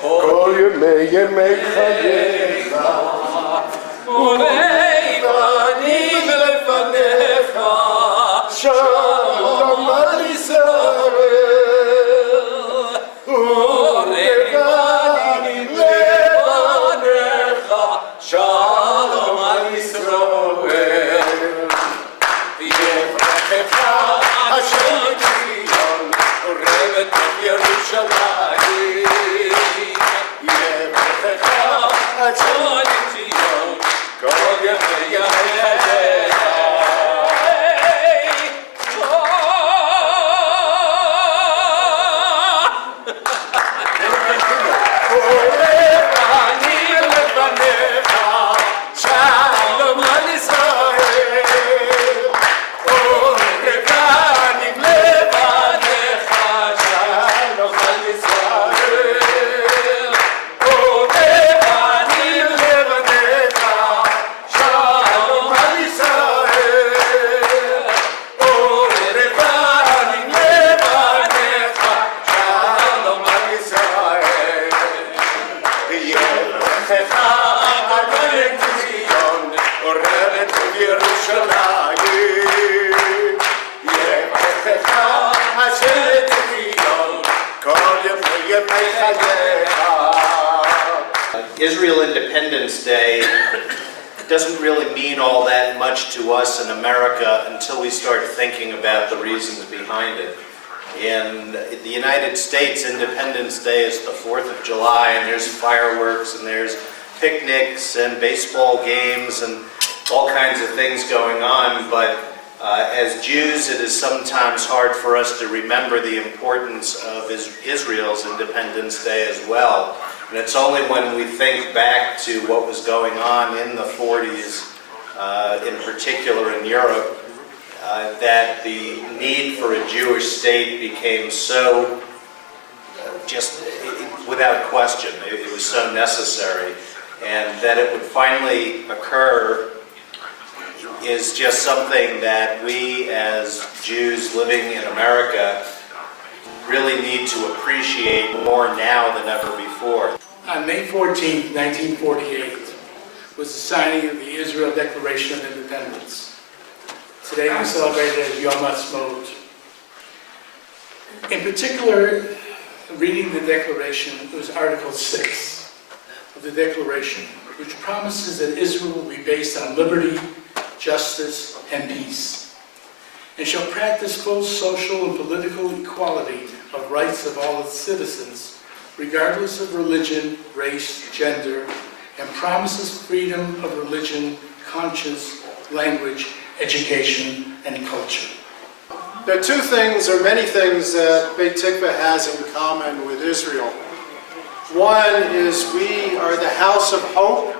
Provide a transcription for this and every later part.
כל ימי חייך ולבנים לפניך שלום על ישראל ולבנים לפניך שלום על ישראל יברכך השם ציון ורבת ירושלים יברכך השם ציון כל ימי חייך ולבנים לפניך שלום על ישראל ולבנים לפניך שלום על ישראל ולבנים לפניך שלום על ישראל ולבנים לפניך שלום על ישראל יברכך אדוני ציון אורבת ירושלים יברכך השם ציון כל ימי חייך. Israel Independence Day doesn't really mean all that much to us in America until we start thinking about the reasons behind it. In the United States, Independence Day is the 4th of July, and there's fireworks, and there's picnics, and baseball games, and all kinds of things going on, but as Jews, it is sometimes hard for us to remember the importance of Israel's Independence Day as well. And it's only when we think back to what was going on in the 40s, in particular in Europe, that the need for a Jewish state became so, just without question, it was so necessary. And that it would finally occur is just something that we as Jews living in America really need to appreciate more now than ever before. On May 14, 1948, was the signing of the Israel Declaration of Independence. Today we celebrate it as Yom Ha'atzmaut. In particular, reading the Declaration, it was Article 6 of the Declaration, which promises that Israel will be based on liberty, justice, and peace, and shall practice full social and political equality of rights of all its citizens, regardless of religion, race, gender, and promises freedom of religion, conscience, language, education, and culture. There are two things, or many things, that Beit Tikva has in common with Israel. One is we are the house of hope.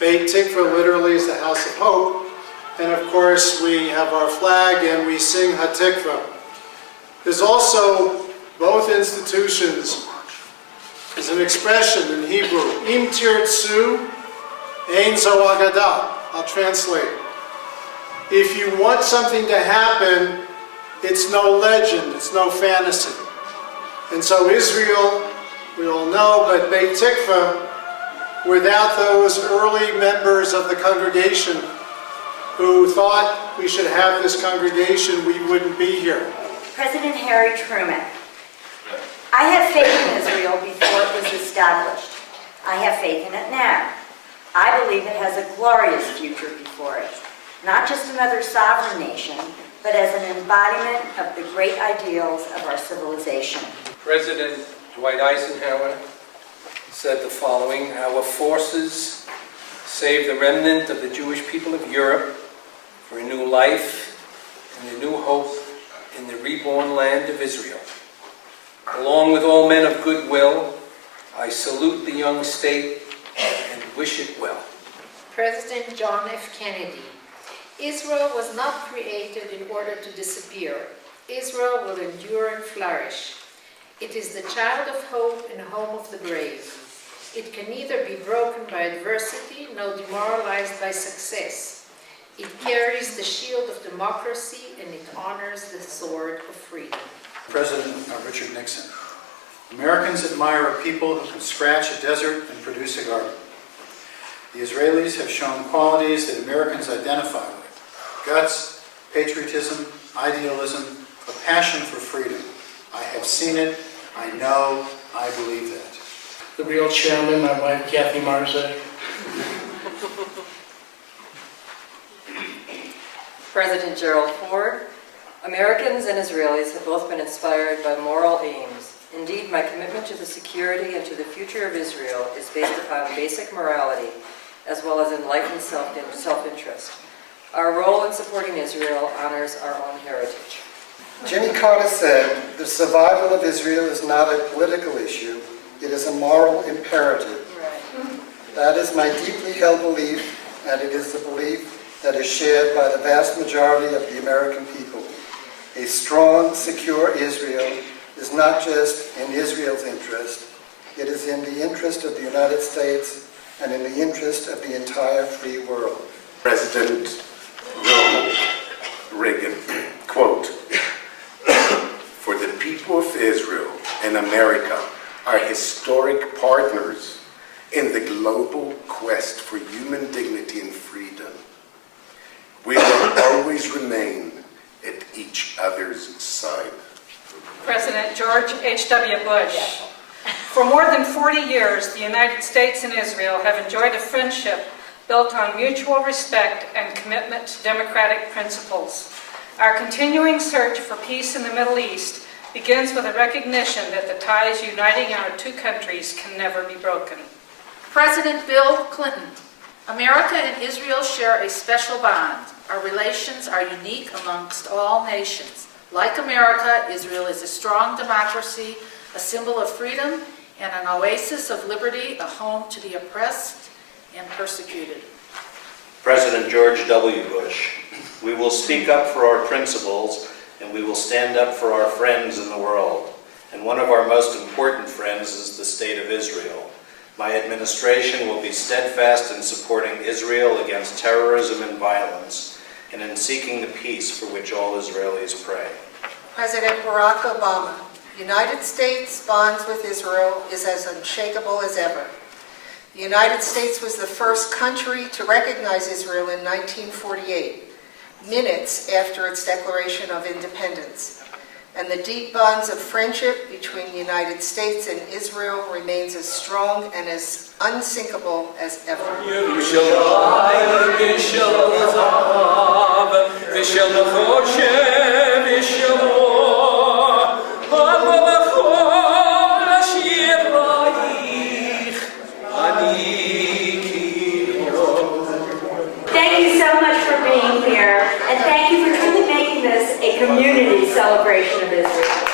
Beit Tikva literally is the house of hope. And of course, we have our flag and we sing Hatikva. There's also both institutions. There's an expression in Hebrew, Im tirtzu, ein zo agada. I'll translate. If you want something to happen, it's no legend, it's no fantasy. And so Israel, we all know, but Beit Tikva, without those early members of the congregation who thought we should have this congregation, we wouldn't be here. President Harry Truman. I have faith in Israel before it was established. I have faith in it now. I believe it has a glorious future before it. Not just another sovereign nation, but as an embodiment of the great ideals of our civilization. President Dwight Eisenhower said the following: "Our forces save the remnant of the Jewish people of Europe for a new life and a new hope in the reborn land of Israel. Along with all men of goodwill, I salute the young state and wish it well." President John F. Kennedy. Israel was not created in order to disappear. Israel will endure and flourish. It is the child of hope and home of the brave. It can neither be broken by adversity nor demoralized by success. It carries the shield of democracy and it honors the sword of freedom. President Richard Nixon. Americans admire a people who can scratch a desert and produce a garden. The Israelis have shown qualities that Americans identify with: guts, patriotism, idealism, a passion for freedom. I have seen it, I know, I believe that. The real chairman, my wife Kathy Marzek. President Gerald Ford. Americans and Israelis have both been inspired by moral aims. Indeed, my commitment to the security and to the future of Israel is based upon basic morality, as well as enlightened self-interest. Our role in supporting Israel honors our own heritage. Jimmy Carter said, "The survival of Israel is not a political issue, it is a moral imperative." That is my deeply held belief, and it is the belief that is shared by the vast majority of the American people. A strong, secure Israel is not just in Israel's interest, it is in the interest of the United States and in the interest of the entire free world. President Ronald Reagan, quote, "For the people of Israel and America are historic partners in the global quest for human dignity and freedom. We will always remain at each other's side." President George H.W. Bush. For more than 40 years, the United States and Israel have enjoyed a friendship built on mutual respect and commitment to democratic principles. Our continuing search for peace in the Middle East begins with a recognition that the ties uniting our two countries can never be broken. President Bill Clinton. America and Israel share a special bond. Our relations are unique amongst all nations. Like America, Israel is a strong democracy, a symbol of freedom, and an oasis of liberty, a home to the oppressed and persecuted. President George W. Bush. We will speak up for our principles, and we will stand up for our friends in the world. And one of our most important friends is the State of Israel. My administration will be steadfast in supporting Israel against terrorism and violence, and in seeking the peace for which all Israelis pray. President Barack Obama. The United States' bonds with Israel is as unshakable as ever. The United States was the first country to recognize Israel in 1948, minutes after its declaration of independence. And the deep bonds of friendship between the United States and Israel remains as strong and as unsinkable as ever. Thank you so much for being here, and thank you for truly making this a community celebration of Israel.